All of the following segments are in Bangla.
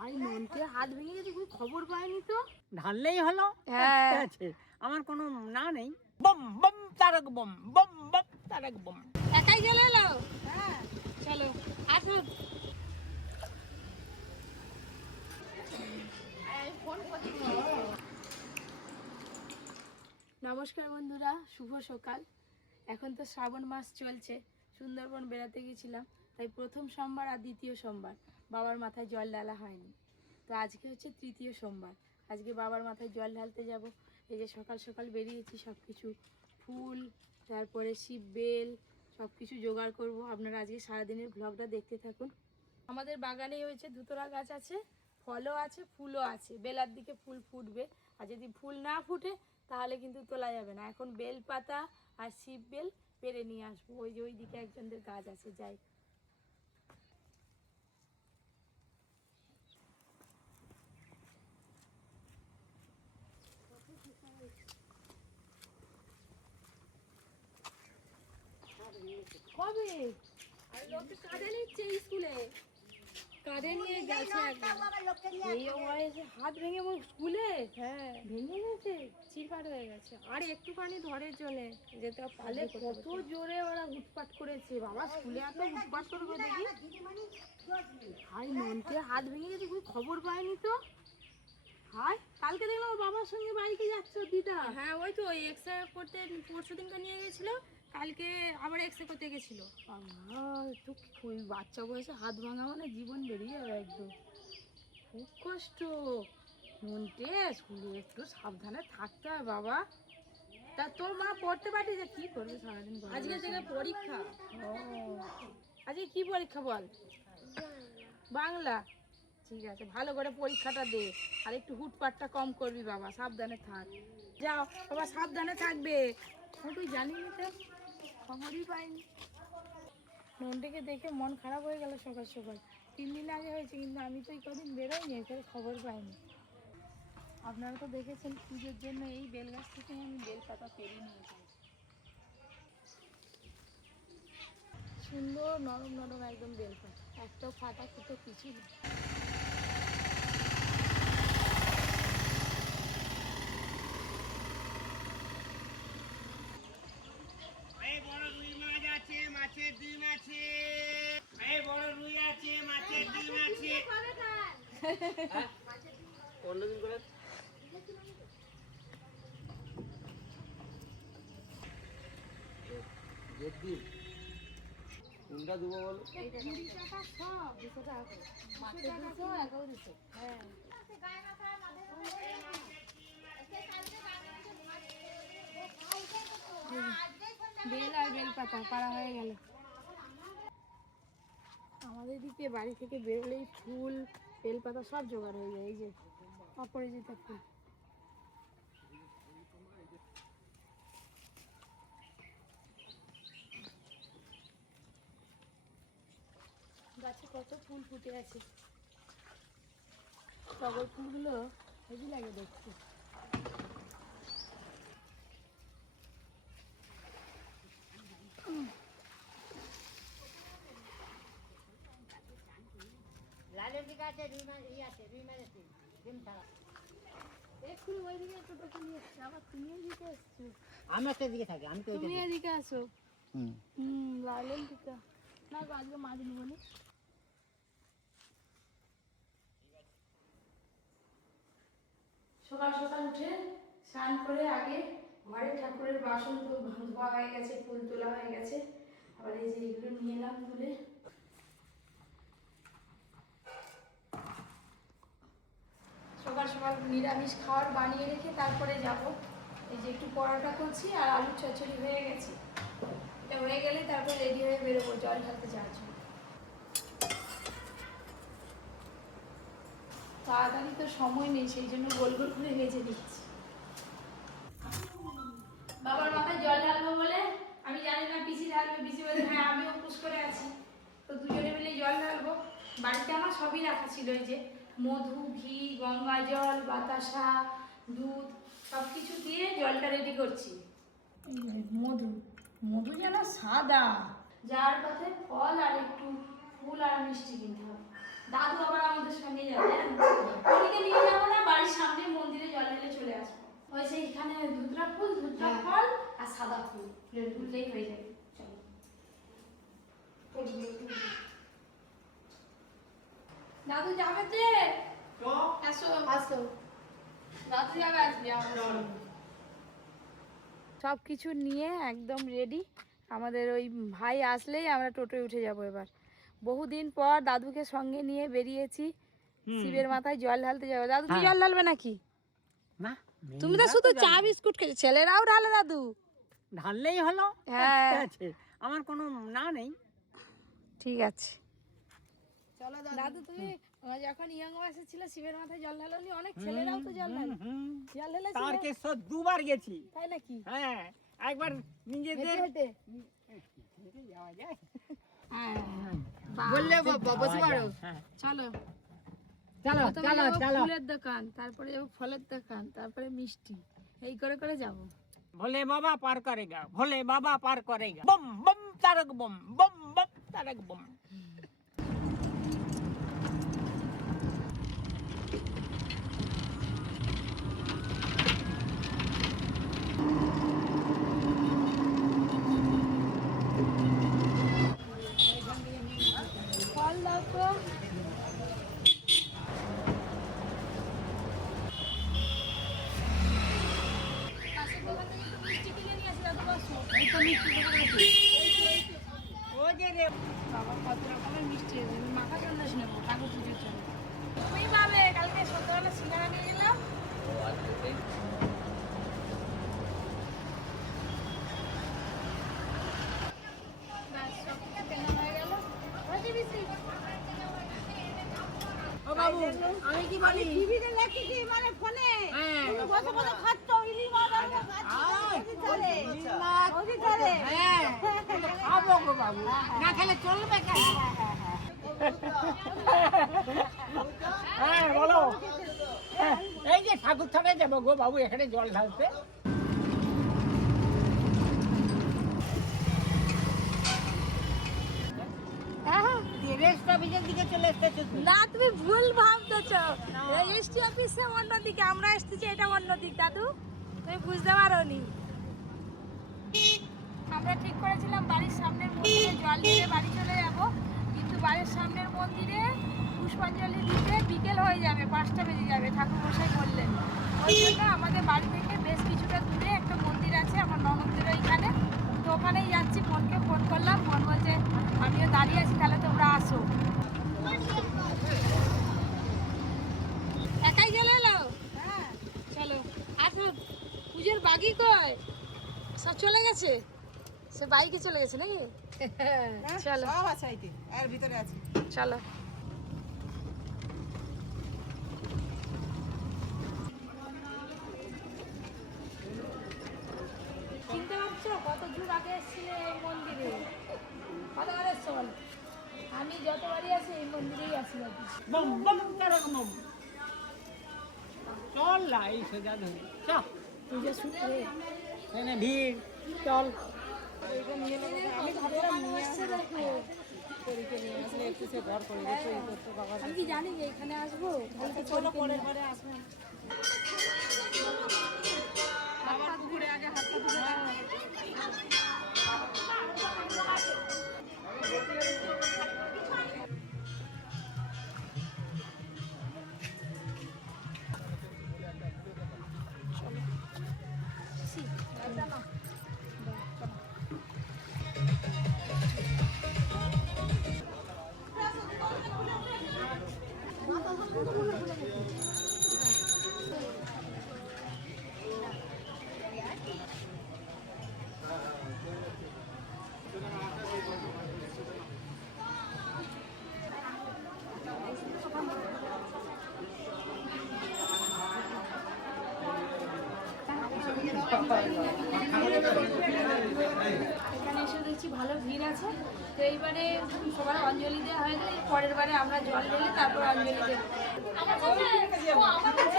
ভাই মনকে হাত ভেঙে গেছে, কোনো খবর পাইনি তো। ঢাললেই হলো। হ্যাঁ আছে, আমার কোনো না নেই। বম বম তারক বম, বম বম তারক বম। একাই চলে এলো। হ্যাঁ চলো আসুন। নমস্কার বন্ধুরা, শুভ সকাল। এখন তো শ্রাবণ মাস চলছে, সুন্দরবন বেড়াতে গেছিলাম, তাই প্রথম সোমবার আর দ্বিতীয় সোমবার বাবার মাথায় জল ঢালা হয়নি। তো আজকে হচ্ছে তৃতীয় সোমবার, আজকে বাবার মাথায় জল ঢালতে যাব। এই যে সকাল সকাল বেরিয়েছি, সব কিছু ফুল, তারপরে শিব বেল সব কিছু জোগাড় করব। আপনারা আজকে সারাদিনের ব্লগটা দেখতে থাকুন। আমাদের বাগানেই হয়েছে ধুতরা গাছ আছে, ফলও আছে, ফুলও আছে। বেলার দিকে ফুল ফুটবে, আর যদি ফুল না ফুটে তাহলে কিন্তু তোলা যাবে না। এখন বেল পাতা আর শিব বেল পেরে নিয়ে আসবো। ওই যে ওই দিকে একজনদের গাছ আছে, যাই। কবে আর লোককে কাঁধে নিচ্ছে স্কুলে, কাঁধে নিয়ে গেছে এই বয়সে হাত ভেঙে স্কুলে। হ্যাঁ ভেঙে গেছে, চিরকাট হয়ে গেছে। আর একটুখানি ধরে চলে যেতে পারলে, কত জোরে ওরা উৎপাত করেছে। বাবা স্কুলে এত উৎপাত করবে দেখি। হাই মনকে হাত ভেঙে গেছে, কোনো খবর পাইনি তো। হাই কালকে দেখলাম বাবার সঙ্গে বাইকে যাচ্ছে দিদা। হ্যাঁ ওই তো ওই এক্সরে করতে পরশু দিনকে নিয়ে গেছিল, কালকে আবার এক্সরে করতে গেছিল। তো ওই বাচ্চা বয়সে হাত ভাঙা মানে জীবন বেরিয়ে যাবে একদম, খুব কষ্ট। মনটে স্কুলে একটু সাবধানে থাকতে হয় বাবা। তা তোর মা পড়তে পাঠিয়েছে, কি করবে সারাদিন? আজকে থেকে পরীক্ষা। ও আজকে কি পরীক্ষা বল? বাংলা। ঠিক আছে, ভালো করে পরীক্ষাটা দে, আর একটু হুটপাটটা কম করবি বাবা, সাবধানে থাক। যাও বাবা, সাবধানে থাকবে। তুই জানিনি তো, খবরই পাইনি। মনটাকে দেখে মন খারাপ হয়ে গেল সকাল সকাল। 3 দিন আগে হয়েছে, কিন্তু আমি তো এই কদিন বেরোইনি, এখানে খবর পাইনি। আপনারা তো দেখেছেন পুজোর জন্য এই বেল গাছ থেকে আমি বেল পাতা পেরিয়ে নিয়েছি। সুন্দর নরম নরম একদম বেল পাতা, একটাও ফাটা ফুটো কিছু নেই। বড় রুই মাছ আছে, মাছের ডিম আছে। বড় রুই আছে, মাছের ডিম আছে। অন্যদিন করে ডিম কোনটা দেবো বলো? 20 টাকা সব, 200 টাকা করে। মাছের 200, একাও 200। হ্যাঁ বেল আর বেল পাতা পাড়া হয়ে গেল। আমাদের দিকে বাড়ি থেকে বেরোলেই ফুল বেল পাতা সব জোগাড় হয়ে যায়। এই যে অপরাজিতা ফুল। গাছে কত ফুল ফুটে আছে, টগর ফুলগুলো হেভি লাগে দেখতে। লালের দিকে আছে, রুই মাছ আছে, রুই মাছ আছে, ডিম ছাড়া। এক্ষুনি ওই দিকে টোটোকে নিয়ে এসছে, আবার তুমি এদিকে এসছো। আমি একটা দিকে থাকি, আমি তো তুমি এদিকে আসো। লালের দিকে না, আজকে মাছ নিব না। সকাল সকাল উঠে স্নান করে আগে ঘরে ঠাকুরের বাসন তো ধোয়া হয়ে গেছে, ফুল তোলা হয়ে গেছে। আবার এই যে এগুলো নিয়ে এলাম তুলে। সকাল সকাল নিরামিষ খাবার বানিয়ে রেখে তারপরে যাব। এই যে একটু পরোটা করছি, আর আলু চচ্চড়ি হয়ে গেছে। এটা হয়ে গেলে তারপর রেডি হয়ে বেরোবো জল ঢালতে যাওয়ার জন্য। তাড়াতাড়ি তো সময় নেই, সেই জন্য গোল গোল করে ভেজে দিচ্ছি। বাবার মাথায় জল ঢালবো বলে, আমি জানি না পিসি ঢালবে, পিসি বলে হ্যাঁ আমিও উপোস করে আছি, তো দুজনে মিলে জল ঢালবো। বাড়িতে আমার সবই রাখা ছিল, এই যে মধু, ঘি, গঙ্গা জল, বাতাসা, দুধ সব কিছু দিয়ে জলটা রেডি করছি। মধু, মধু যেন সাদা, যার পথে ফল আর একটু ফুল আর মিষ্টি কিনতে হবে। দাদু আবার আমাদের সঙ্গে যাবে, ওদিকে নিয়ে যাবো না, বাড়ির সামনে মন্দিরে জল ঢেলে চলে আসবো। ওই যে এখানে ধুতরা ফুল, ধুতরা ফল আর সাদা ফুল, ফুলের ফুললেই হয়ে যাবে। চলো দাদু যাবে যে, আসো আসো, দাদু যাবে আসবে সব কিছু নিয়ে একদম রেডি। আমাদের ওই ভাই আসলেই আমরা টোটোয় উঠে যাব এবার। বহুদিন পর দাদুকে সঙ্গে নিয়ে বেরিয়েছি, শিবের মাথায় জল ঢালতে যাবো। দাদু তুমি জল ঢালবে নাকি? না, তুমি তো শুধু চা বিস্কুট খেয়েছো, ছেলেরাও ঢালে দাদু। ঢাললেই হলো। হ্যাঁ ঠিক আছে, আমার কোনো না নেই। ঠিক আছে চলো দাদু। তুমি যখন ইয়ং বয়সে ছিল শিবের মাথায় জল ঢালোনি? অনেক ছেলেরাও তো জল ঢালে। জল ঢালে তারকেশ্বর 2 বার গেছি। তাই নাকি? হ্যাঁ, একবার নিজেদের হেঁটে হেঁটে যাওয়া যায়। বললে বসে পারো। হ্যাঁ, চলো চলো চলো চলো। ফুলের দোকান, তারপরে যাবো ফলের দোকান, তারপরে মিষ্টি, এই করে করে যাবো। ভোলে বাবা পার করেগা, ভোলে বাবা পার করেগা। বম বম তারক বম, বম বম তারক বম। ফল দাও তো। মিষ্টি কিনে নিয়ে আসি দাদু, বসো। ও যে রে বাবা কত রকমের মিষ্টি আছে। আমি মাখা সন্দেশ নেবো ঠাকুর পুজোর জন্য। তুমি পাবে, কালকে সন্ধ্যাবেলা সিঙ্গারা নিয়ে এলাম। ব্যাস, সব কিছু কেনা হয়ে গেল। হয়েছে বেশি? ও বাবু, আমি কি বলি? টিভিতে দেখছি মানে ফোনে হ্যাঁ, তুমি বসে বসে খাচ্ছ ইলি মাছ আর খাচ্ছি চলে ওদি চলে হ্যাঁ, খাবো গো বাবু, না খেলে চলবে কেন? হ্যাঁ বলো। হ্যাঁ, এই যে ঠাকুর থানে যাবো গো বাবু, এখানে জল ঢালতে। রেজিস্ট্রি অফিসের দিকে চলে এসেছো তুমি। না, তুমি ভুল ভাবতেছো। রেজিস্ট্রি অফিসে অন্যদিকে, আমরা এসেছি এটা অন্যদিক দাদু, তুমি বুঝতে পারোনি। আমরা ঠিক করেছিলাম বাড়ির সামনের মন্দিরে জল দিয়ে বাড়ি চলে যাব, কিন্তু বাড়ির সামনের মন্দিরে পুষ্পাঞ্জলি দিতে বিকেল হয়ে যাবে, 5টা বেজে যাবে, ঠাকুর মশাই বললেন। ওই জন্য আমাদের বাড়ি থেকে বেশ কিছুটা দূরে একটা মন্দির আছে আমার ননদের ওইখানে, তো ওখানেই যাচ্ছি। বোনকে ফোন করলাম, বোন বলছে আমিও দাঁড়িয়ে আছি, তাহলে তোমরা আসো। একাই চলে এলো? হ্যাঁ চলো। আসো, পুজোর বাকি কয়? সব চলে গেছে, সে বাইকে চলে গেছে নাকি? চলো সব আছে আইতে এর ভিতরে আছে। চলো। চিনতে পারছো কত যুগ আগে এসেছিলে এই মন্দিরে? কতবার এসছো বলো? আমি যতবারই আসি এই মন্দিরেই আসি বাকি। বম বম তারক বম। চল না এই সোজা ধরে চল। পুজো শুরু হয়ে এখানে ভিড়, চল। আমি ভাবলাম নিয়ে আসছে দেখো। আমি কি জানি যে এখানে আসবো? চলো পরের পরে আসবো। আবার পুকুরে আগে হাত পা ধুয়ে এখানে এসে দেখছি ভালো ভিড় আছে, তো এইবারে সবার অঞ্জলি দেওয়া হয়ে গেলে পরের বারে আমরা জল ঢেলে তারপর অঞ্জলি দেবো। আমার কাছে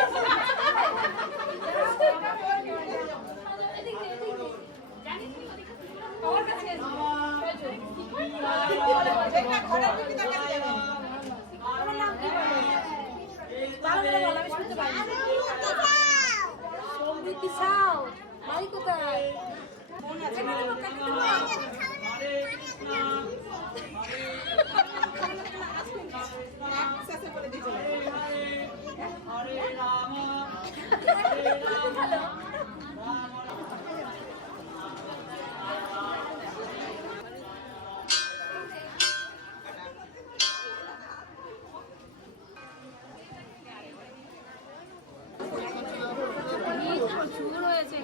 আসবো। প্রচুর হয়েছে।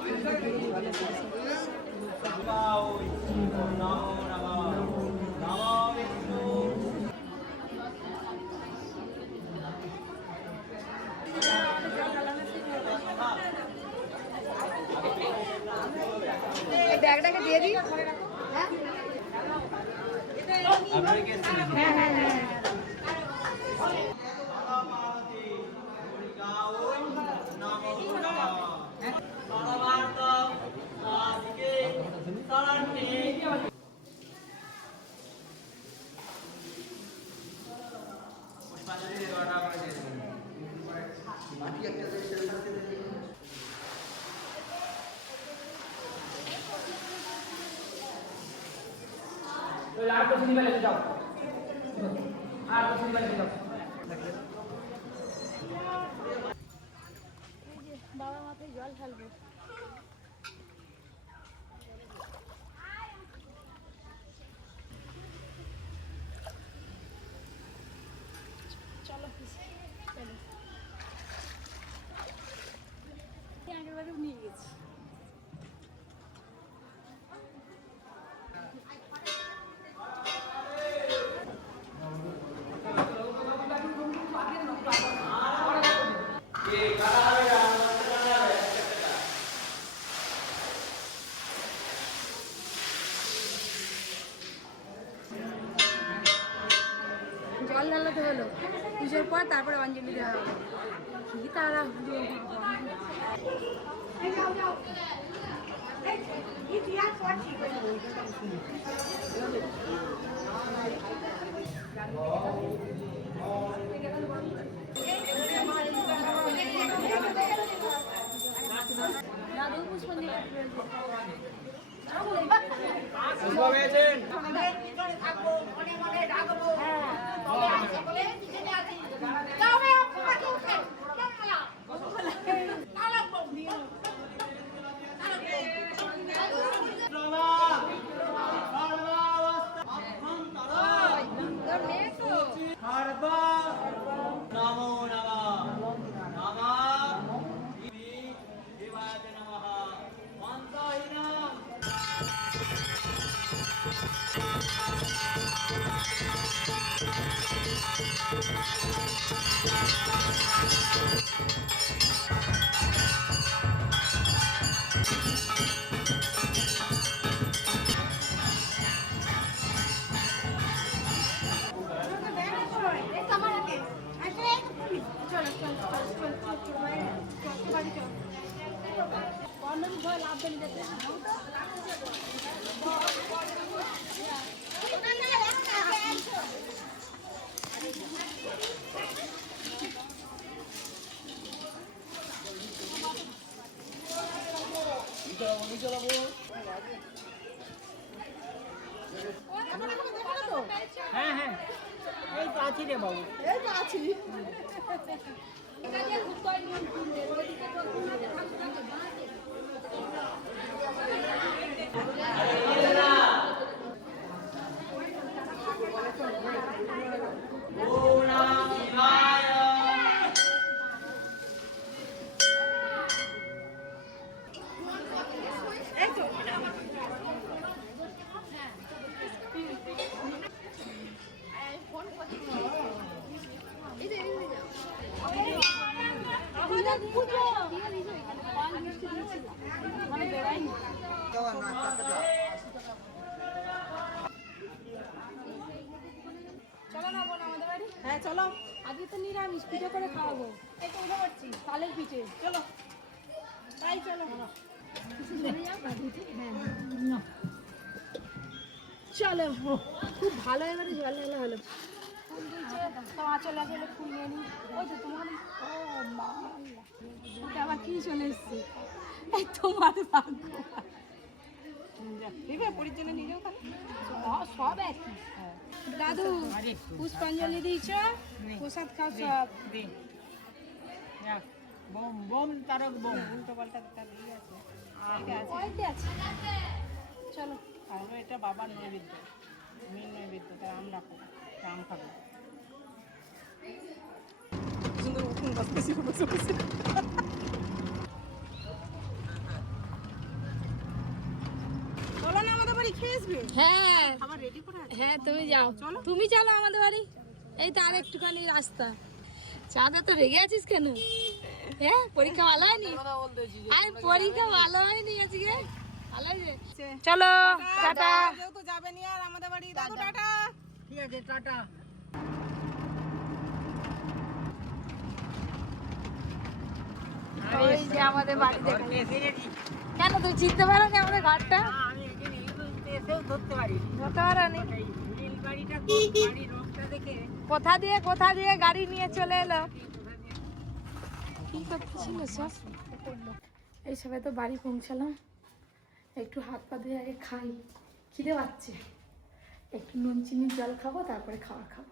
ব্যাগটাকে দিয়ে দিই। হ্যাঁ হ্যাঁ হ্যাঁ আর তো সিনেমা লেগে যাও, আর তো সিনেমা লেগে যাও। বাবা মাথায় জল ঢালবো। চলো চলো, আগেরবারেও নিয়ে গেছি। জল ঢালাতে হলো, পুজোর পর তারপরে অঞ্জলি দেওয়া হলো। কি তারা হলো দাদু পুষ্পাঞ্জলি হ্যাঁ হ্যাঁ, এই তো আছি রে বাবু, এই তো আছি। চলো না বোন আমাদের বাড়ি। হ্যাঁ চলো, আজকে তো নিরামিষ, পিঠে করে খাওয়াবো। এই তো উঠে পাচ্ছি তালের পিঠে। চলো তাই চলো। চলো, খুব ভালো এবারে জল ঢালা হলো। ফুল দিয়েছে তো আঁচলে আঁচলে ফুল নিয়ে নি। ওই তো তোমার আবার কি চলে এসছে, এই তোমার ভাগ্য। ঠিক আছে, পরিচয় নিজেও সব একই। দাদু পুষ্পাঞ্জলি দিয়েছ, প্রসাদ খাও সব। বোম বোম তারক বোম উল্টো পাল্টা তার দিয়ে আছে এটা আছে ওইতে আছে চলো আর এটা বাবার নৈবেদ্য মেন নৈবেদ্য তার আম রাখো আম খাবে সুন্দর উঠুন বসতেছি বসে বসে চলো না আমাদের বাড়ি খেয়ে আসবে হ্যাঁ খাবার রেডি করে আছে হ্যাঁ তুমি যাও তুমি চলো আমাদের বাড়ি এই তো আর একটুখানি রাস্তা চাঁদা তো রেগে আছিস কেন হ্যাঁ পরীক্ষা ভালো হয়নি কথা বলতেছি আরে পরীক্ষা ভালো হয়নি আজকে ভালো হয়েছে চলো টাটা যেহেতু যাবে নি আর আমাদের বাড়ি দাদু টাটা ঠিক আছে টাটা ওই যে আমাদের বাড়ি দেখা কেন তুই চিনতে পারো না আমাদের ঘরটা আমি এখানে এসেও ধরতে পারি ধরতে পারো নি রেল গাড়িটা গাড়ির রংটা দেখে কোথা দিয়ে গাড়ি নিয়ে চলে এলো কি করতেছিল সব এই সবাই তো বাড়ি পৌঁছালাম একটু হাত পা ধুয়ে আগে খাই খিদে পাচ্ছে একটু নুন চিনির জল খাবো তারপরে খাবার খাবো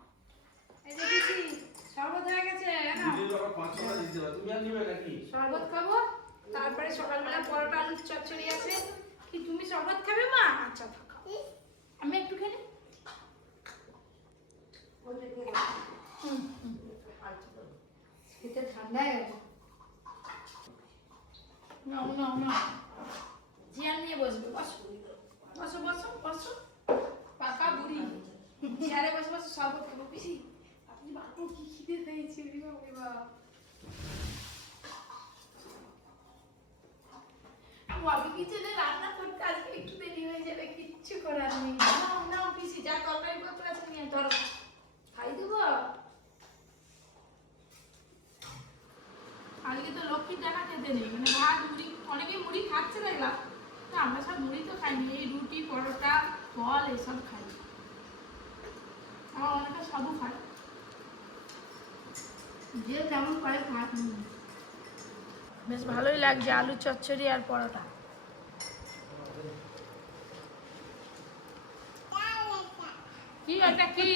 এই যে দিদি শরবত হয়ে গেছে শরবত খাবো তারপরে সকালবেলা পরোটা আলুর চচ্চড়ি আছে কি তুমি শরবত খাবে মা আচ্ছা খাও আমি একটু খেয়ে নিই শীতে ঠান্ডা হয়ে গেছে না জিয়ান নিয়ে বসবে বসো বসো বসো বসো পাকা বুড়ি চেয়ারে বসে বসে শরবত খাবো পিসি আপনি বাপু কি খিদে পেয়েছি আমি কিচেনে রান্না করতে আজকে একটু দেরি হয়ে যাবে কিচ্ছু করার নেই না পিসি যা তরকারি পত্র আছে নিয়ে ধরো খাই দেবো আজকে তো লক্ষ্মীর টাকা খেতে নেই মানে ভাত মুড়ি অনেকেই মুড়ি খাচ্ছে দেখলাম তো আমরা সব মুড়ি তো খাইনি এই রুটি পরোটা ফল এসব খাই আমার অনেকে সবও খায় যে যেমন পারে খায় বেশ ভালোই লাগছে আলু চচ্চড়ি আর পরোটা কি এটা কি